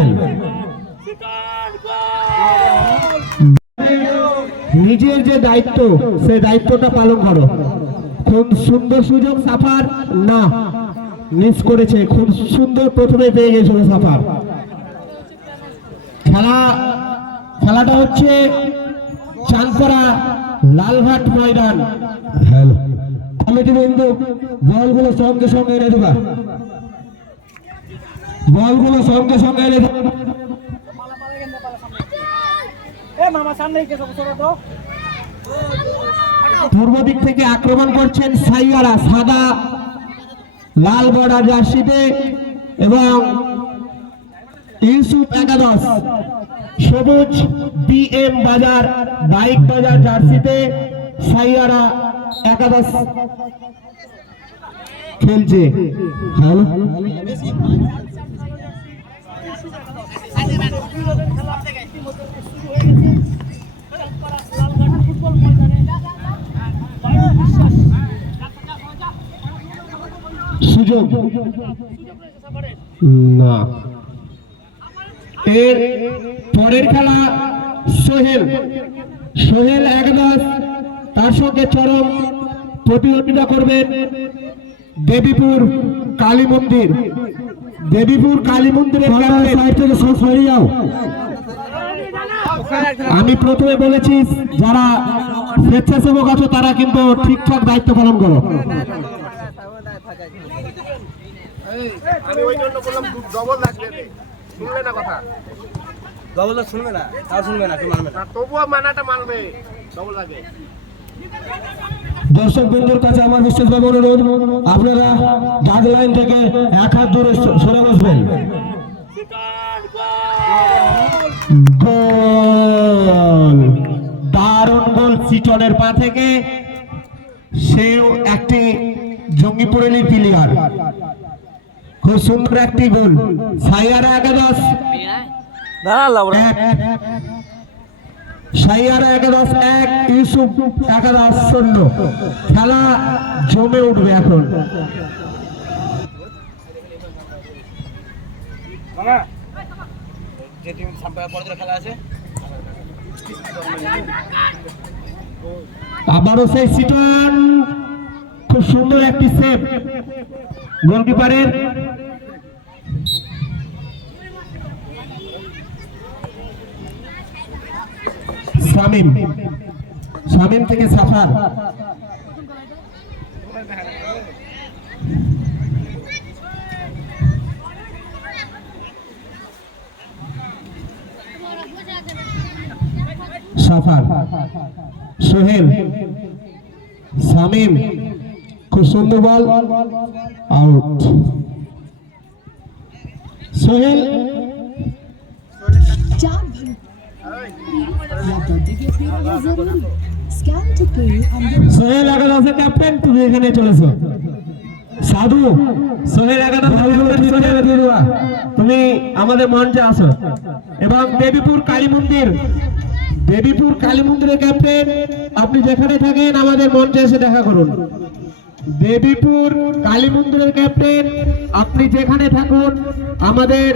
আসবেন। নিজের যে দায়িত্ব সেই দায়িত্বটা পালন করো। খুব সুন্দর সুযোগ সাফার না মিস করেছে, খুব সুন্দর প্রথমে পেয়ে গেছিল সাফার। খেলাটা হচ্ছে চাঁদপাড়া লালঘাট ময়দান। কমিটি বন্ধু বলগুলো সঙ্গে সঙ্গে এনে দেবা, বলগুলো সঙ্গে সঙ্গে এনে দেবা। পূর্ব দিক থেকে আক্রমণ করছেন সাইয়ারা, সাদা লাল বর্ডার জার্সিতে, এবং ইউসুফ একাদশ সবুজ বিএম বাজার বাইক বাজার জার্সিতে সাইয়ারা একাদশ খেলছে। সুযোগ না। এর পরের খেলা সোহেল একাদশ, তার সঙ্গে চরম প্রতিদ্বন্দ্বিতা করবেন দেবীপুর কালী মন্দির। দেবীপুর কালী মন্দিরের আমি প্রথমে বলেছি যারা স্বেচ্ছাসেবক আছো তারা কিন্তু ঠিকঠাক দায়িত্ব পালন করো। আমি ওই জন্য বললাম ডবল লাগবে, শুনলে না কথা, ডবল শুনবে না, তাও শুনবে না, মানবে না, তবুও মানাটা মানবে, ডবল লাগে। দর্শক বন্ধুর কাছে আমার বিশেষভাবে অনুরোধ, আপনারা গার্ড লাইন থেকে এক হাত দূরে সরে বসবেন। গোল, দারুণ গোল সিটনের পা থেকে, সেও একটি জঙ্গিপুরের প্লেয়ার, খুব সুন্দর একটি গোল। সাইয়ারা একাদশ সাইয়ারা একাদশ 1, ইউসুফ একাদশ 0। খেলা জমে উঠবে এখন। আবারও সেই সিটন, খুব সুন্দর একটি সেভ গোলকিপারের। শামীম থেকে সাফার, সোহেল, শামীম, খুব সুন্দর বল, আউট। সোহেল একাদশের ক্যাপ্টেন, তুমি এখানে চলেছো। সাধু, সোহেল একাদশ তুমি আমাদের মঞ্চে আসো। এবং দেবীপুর কালী মন্দিরের ক্যাপ্টেন, আপনি যেখানে থাকেন আমাদের মঞ্চে এসে দেখা করুন। দেবীপুর কালী মন্দিরের ক্যাপ্টেন, আপনি যেখানে থাকুন আমাদের